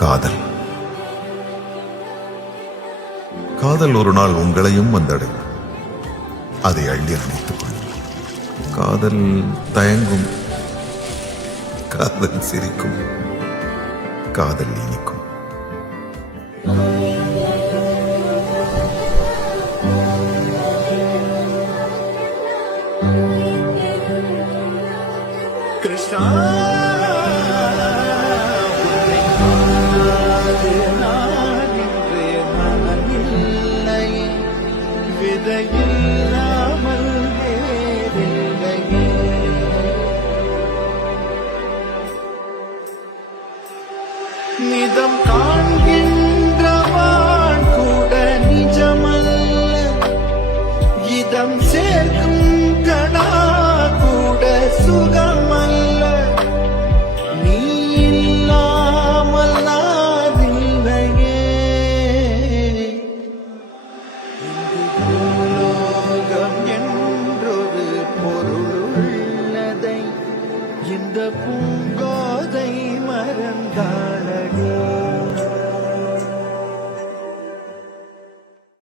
காதல். காதல் ஒரு நாள் உங்களையும் வந்தடையும். அதை அள்ளி அணைத்துக் கொள்ளும். காதல் தயங்கும், காதல் சிரிக்கும், காதல் இனிக்கும். கிருஷ்ணா விதையில்லாமல் வேறில்லையே. நிதம் காண்கின்றவான் கூட நிஜமல்ல, இதம் சேர்க்கும் கணா கூட சுகமல்ல. நீ இல்லாமல் நான் இல்லையே. இங்கு பூலோகம் என்றொரு பொருள் உள்ளதை இந்த பூங்கோ